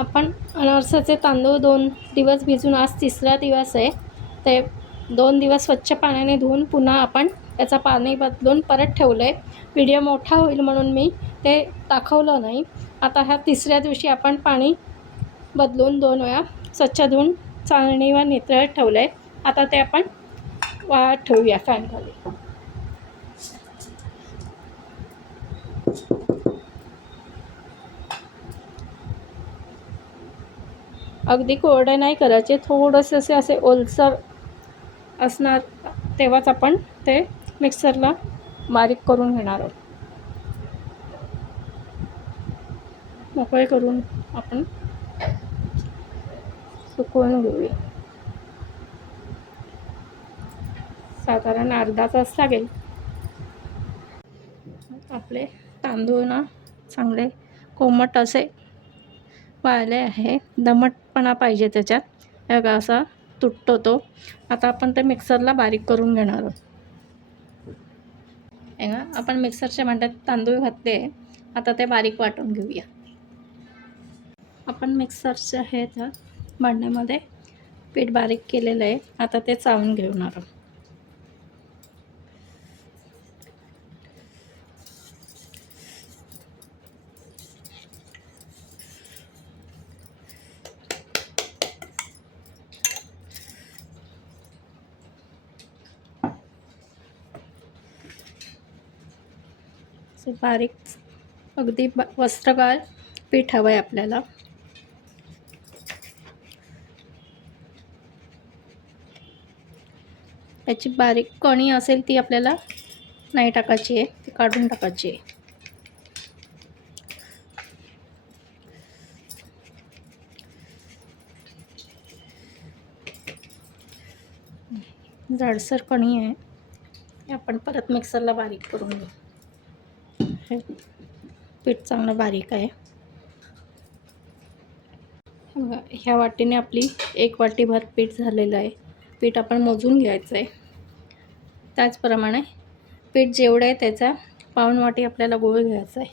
आपण अनारसाचे तांदूळ 2 दिवस भिजून, आज 3रा दिवस आहे, ते 2 दिवस स्वच्छ पाण्याने धुवून पुन्हा आपण त्याचं पाणी बदलून परत ठेवलं आहे. व्हिडिओ मोठा होईल म्हणून मी ते दाखवलं नाही. आता ह्या 3ऱ्या दिवशी आपण पाणी बदलून 2 वेळा स्वच्छ धुवून चाळणीवर नितळत ठेवलं आहे. आता ते आपण वाळत ठेवूया फॅनखाली. अगदी कोरडे नाही करायचे, थोडेसे असे ओलसर असणार तेव्हाच आपण ते मिक्सरला बारीक करून घेणार आहोत. मोकळे करून आपण सुकवून घेऊया. साधारण अर्धा तास लागेल. आपले तांदूळ ना चांगले कोमट असे वाळले आहे. दमटपणा पाहिजे त्याच्यात, बघा असा तुटतो तो. आता आपण ते मिक्सरला बारीक करून घेणार आहोत. बघा आपण मिक्सरच्या भांड्यात तांदूळ घातले आहे. आता ते बारीक वाटून घेऊया. आपण मिक्सरच्या हे त्या भांड्यामध्ये पीठ बारीक केलेलं आहे. आता ते चाळून घेणार आहोत. बारीक अगदी वस्त्रगाळ पीठ हवं आहे आपल्याला. याची बारीक कणी असेल ती आपल्याला नाही टाकायची आहे, ती काढून टाकायची आहे. जाडसर कणी आहे, आपण परत मिक्सरला बारीक करून घेऊ. पीठ चांगलं बारीक आहे. ह्या वाटीने आपली 1 वाटीभर पीठ झालेलं आहे. पीठ आपण मोजून घ्यायचं आहे. त्याचप्रमाणे पीठ जेवढं आहे त्याचा पाऊण वाटी आपल्याला गूळ घ्यायचा आहे.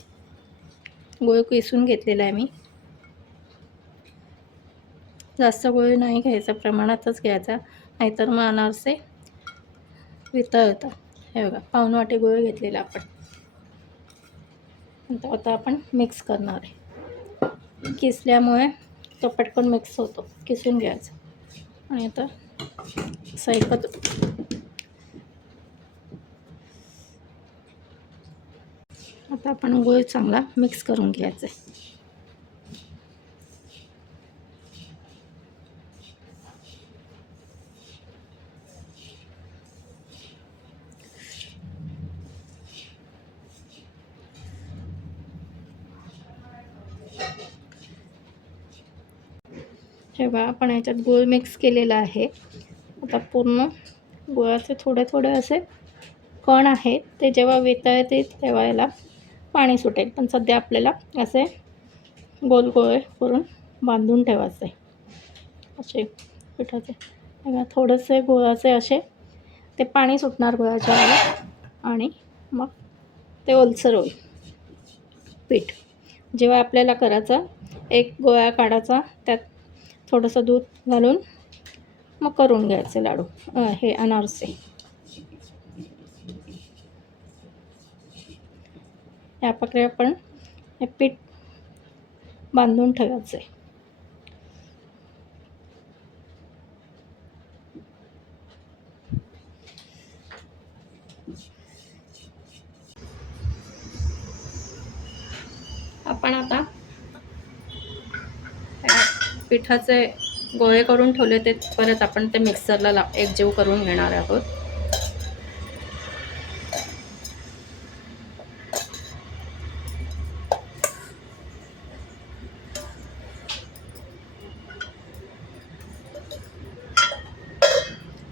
गूळ किसून घेतलेला आहे मी. जास्त गूळ नाही घ्यायचा, प्रमाणातच घ्यायचा, नाहीतर मग अनारसे वितळतात. हे बघा पाऊण वाटी गूळ घेतलेला आपण. आता आपण मिक्स करणार आहे. किसल्यामुळे तो पटकन मिक्स होतो, किसून घ्यायचा. आणि आता असं एकत्र आता आपण गूळ चांगला मिक्स करून घ्यायचा आहे. तेव्हा आपण याच्यात गूळ मिक्स केलेला आहे. आता पूर्ण गुळाचे थोडे थोडे असे कण आहेत, ते जेव्हा वितळते तेव्हा याला पाणी सुटेल. पण सध्या आपल्याला असे गोल गोळे करून बांधून ठेवायचे असे पिठाचे. तेव्हा थोडेसे गुळाचे असे ते पाणी सुटणार गुळाच्या वेळेला, आणि मग ते ओलसर होईल पीठ. जेव्हा आपल्याला करायचं, एक गोळा काढायचा, त्यात थोडंसं दूध घालून मग करून घ्यायचे लाडू, हे अनारसे. या प्रकारे आपण हे पीठ बांधून ठेवायचे. आपण आता पिठाचे गोळे करून ठेवले ते परत आपण ते मिक्सरला एकजीव करून घेणार आहोत.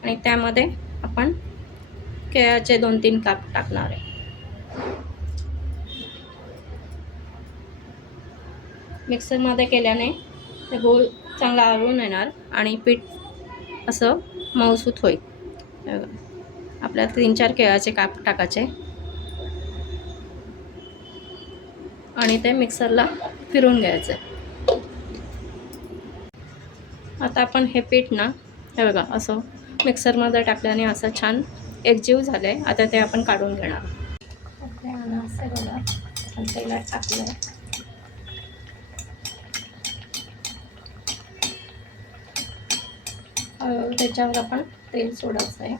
आणि त्यामध्ये आपण केळ्याचे 2-3 काप टाकणार आहे. मिक्सरमध्ये केल्याने ते गूळ चांगला आळून येणार आणि पीठ असं मऊसूत होईल. आपल्याला 3-4 केळ्याचे काप टाकायचे आणि ते मिक्सरला फिरून घ्यायचे. आता आपण हे पीठ ना, हे बघा असं मिक्सरमध्ये टाकल्याने असं छान एकजीव झालं आहे. आता ते आपण काढून घेणार. आपले अनारसे बघा आपण तेलात टाकलं आहे. त्याच्यावर आपण तेल सोडायचं आहे.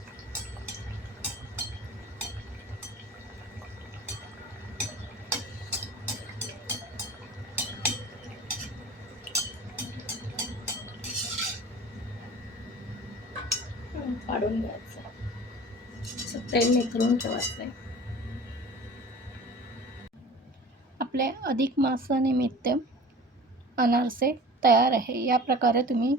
काढून घ्यायचं, तेल निथळून ठेवायचं आहे. आपले अधिक मासानिमित्त अनारसे तयार आहे. या प्रकारे तुम्ही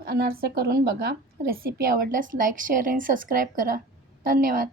अनारसे करून बघा. रेसिपी आवडल्यास लाईक, शेअर आणि सबस्क्राईब करा. धन्यवाद.